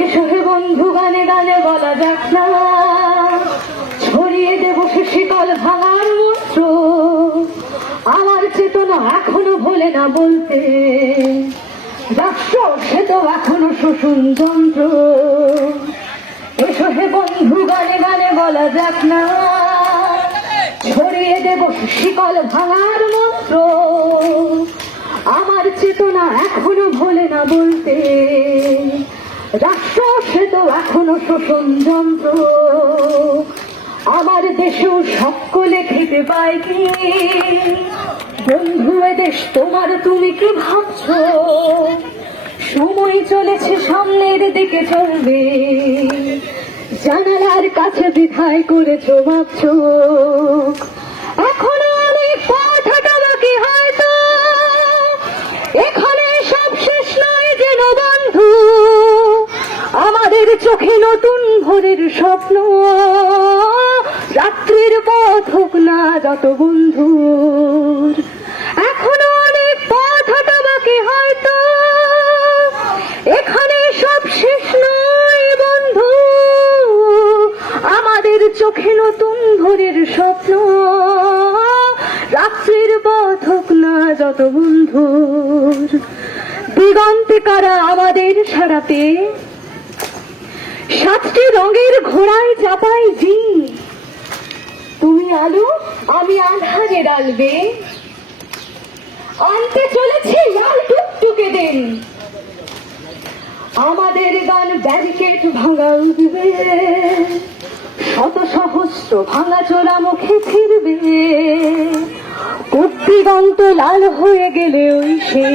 এসো হে বন্ধু গানে গানে বলা যাক না। ছড়িয়ে দেব সে শীতল ভাঙার মন্ত্র। আমার চেতনা এখনও ভোলে না বলতে। রাষ্ট্র সে তো এখনও শোষণ যন্ত্র। এসো হে বন্ধু গানে গানে বলা যাক না। ছড়িয়ে দেব শিকল ভাঙার মন্ত্র। আমার চেতনা এখনও ভোলে না বলতে। রাষ্ট্র তো এখনও শোষণ যন্ত্র আমার দেশেও সকলে খেতে পায় কি? বন্ধু দেশ তোমার, তুমি কি ভাবছ? সময় চলেছে, সামনের দিকে চলবে। জানালার কাছে বিধায় করেছ ভাবছ। আমাদের চোখে নতুন ভোরের স্বপ্ন। রাত্রির পথ হোক না যত বন্ধুর, এখনও অনেক পথ হাঁটা বাকি হয়তো, এখানে সব শেষ নয় বন্ধু। আমাদের চোখে নতুন ভোরের স্বপ্ন, রাত্রির পথ হোক না যত বন্ধুর। দিগন্তে কারা আমাদের সারাতে সাতটি রঙের ঘোড়ায় চাপাই জি তুমি আলো, আমি আধারে ডালবে। আনতে চলেছে লাল টুকটুকে দিন। আমাদের গান ব্যারিকেড ভাঙা উঠবে শত সহস্র ভাঙা চোরা মুখে ফিরবে। দিগন্ত লাল হয়ে গেলে ওই সে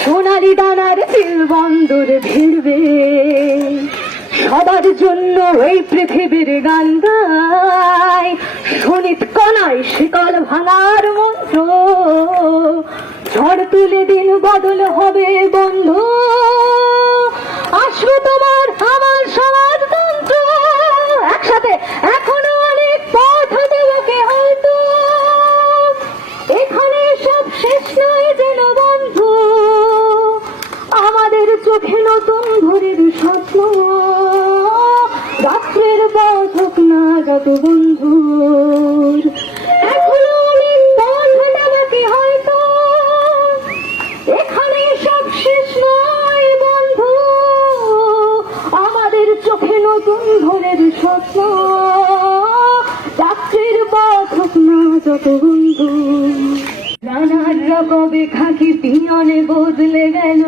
সোনালি দানার বন্দর ভিড়বে। সবার জন্য এই পৃথিবীর গান গায় শনিত কণায় শিকল ভাঙার মন্ত্র। ঝড় তুলে দিন, বদল হবে বন্ধু। আসবে তোমার আমার সমাজতন্ত্র। একসাথে এখনও অনেক পথ হাতে বাকি হয়তো। এখানে সব শেষ নয় যেন বন্ধু। আমাদের চোখে নতুন ভোরের স্বপ্ন। রাত্রের পথ হোক না যত বন্ধুর। এখনও অনেক পথ এখানে সব শেষ বন্ধু। আমাদের চোখে নতুন ভোরের স্বপ্ন, রাত্রির পথ হোক না যত বন্ধু রানার রকবে খাকি পিয়নে বদলে গেল,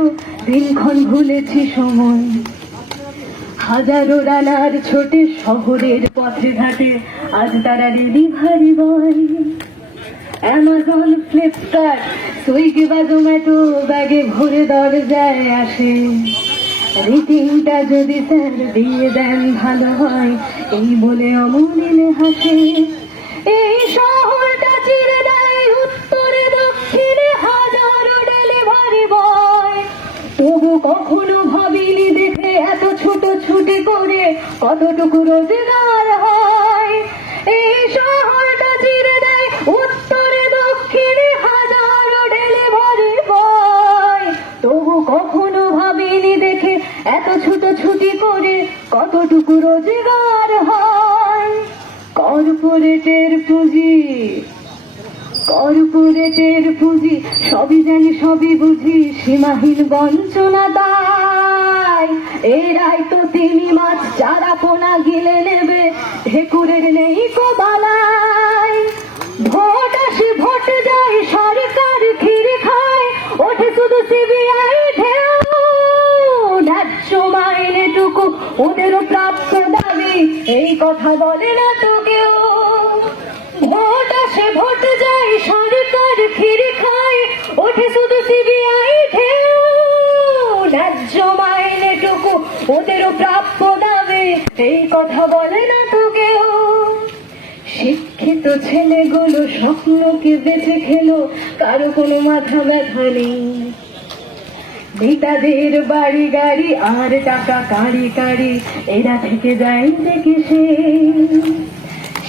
দিনক্ষণ ভুলেছি সময়। হাজারো রানার ছোটে শহরের পথে ঘাটে আজ তারা delivery boy Amazon Flipkart Swiggy বা জোম্যাটো ব্যাগে ভরে দরজায় আসে। রিটিংটা যদি স্যার দিয়ে দেন ভালো হয়, এই বলে অমলিন হাসে। এই শহরটা চিরে দেয় উত্তরে, দক্ষিণে, হাজারো ডেলিভারি বয়। তবু কখনো ভাবিনি দেখে এত ছোট ছুটি করে কতটুকু রোজগার হয়? এই শহরটা চিরে দেয়, উত্তরে, দক্ষিণে হাজারো ডেলিভারি বয়। তবু কখনো ভাবিনি দেখে এত ছোট ছুটি করে কতটুকু রোজগার হয়? কর্পোরেটের পুঁজি কর্পোরেটের পুঁজি, সবই জানি, সবই বুঝি। সীমাহীন বঞ্চনা এরাই তো তিনি মাছ চারা পোনা গিলে নেবে। ঢেকুরের নেই কোবালাই ভোট আসে, ভোট যায়, সরকার ক্ষীর খায়। ওঠে শুধু সিবিআই ঢেউ। ন্যায্য মাইনেটুকু ওদেরও প্রাপ্য দাবি। এই কথা বলে না তো এই কথা বলে না তো কেউ। শিক্ষিত ছেলেগুলো স্বপ্নকে বেঁচে খেলো? কারও কোনো মাথা ব্যথা নেই। নেতাদের বাড়ি গাড়ি, আর টাকা কারি কারি, এরা থেকে যায় দেখে সে?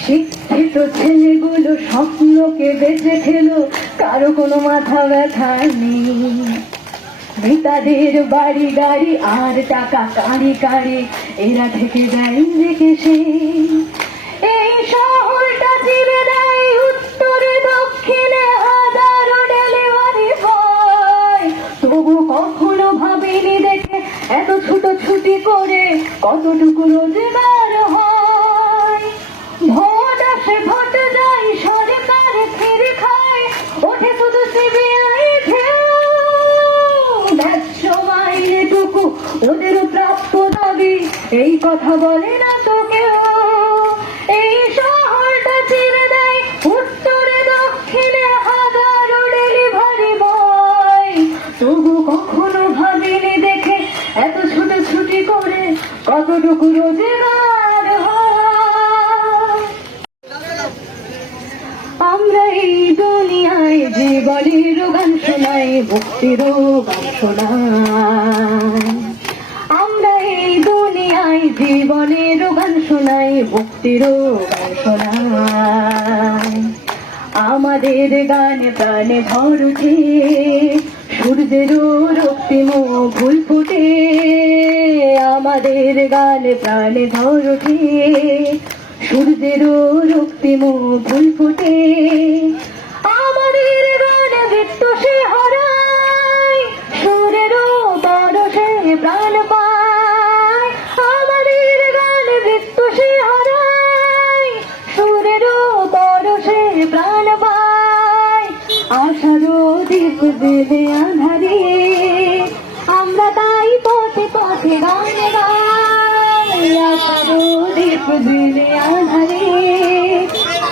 শিক্ষিত ছেলেগুলো স্বপ্নকে বেঁচে খেলো, কারও কোনো মাথা ব্যথা নেই। নেতাদের বাড়ি গাড়ি, আর টাকা কারি কারি এরা থেকে যায় রেখে সে। এই শহরটা দেয় উত্তরে, দক্ষিণে হাজারো ডেলিভারি হয় তবু কখনো ভাবিনি দেখে এত ছুটো ছুটি করে কতটুকু রোজগার হয়। ভোট আসে, ভোট যায়, সরকার ফিরে খায়, ওঠে শুধু সিবিআই এই কথা বলে না তো কেউ। এই শহরটা চিরে দেয়, উত্তরে, দক্ষিণে হাজারো ডেলিভারি বয় তবু কখনো ভাবিনি দেখে এত ছুটোছুটি করে কতটুকু হয়। আমরা এই দুনিয়ায় জীবনের গান শোনাই মুক্তির গান শোনাই জীবনের গান শোনাই মুক্তির গান শোনাই। আমাদের গানে প্রাণে ভরছে সূর্যেরও রক্তিম ফুল ফুটে। আমাদের গানে প্রাণে ধরছে সূর্যেরও রক্তিম ফুল ফুটে। দেবে আধারে আমরা তাই পথে পথে দীপ দেবে আধারে,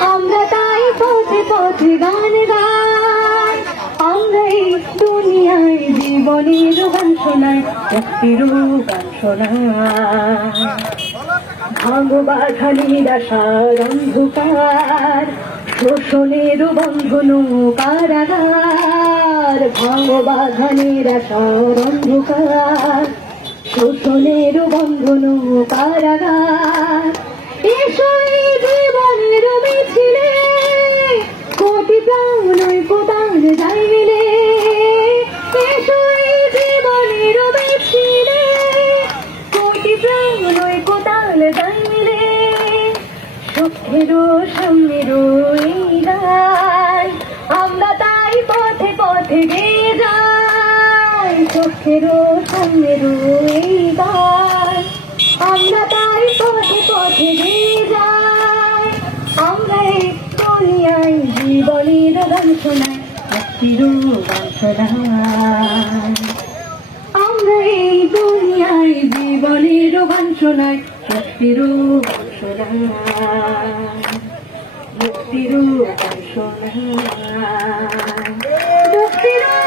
আমরা তাই পথে পথে গান গাই। আমরা এই দুনিয়ায় জীবনের গান শোনাই মুক্তির গান শোনাই ভাঙবা খালির আশার অন্ধকার শোষণের বন্ধন কারাগার আশার অন্ধকার। শোষণের বন্ধন কারাগার। এসো জীবনের মিছিলে কোটি প্রাণ গিয়ে যাই সুখেরও সামনেরও এই গান আমরা তাই পথে পথে গিয়ে যাই। আমরা এই দুনিয়ায় জীবনের গান শোনাই মুক্তিরও গান শোনাই আমরা এই দুনিয়ায় জীবনের গান শোনাই মুক্তিরও গান শোনাই Peter!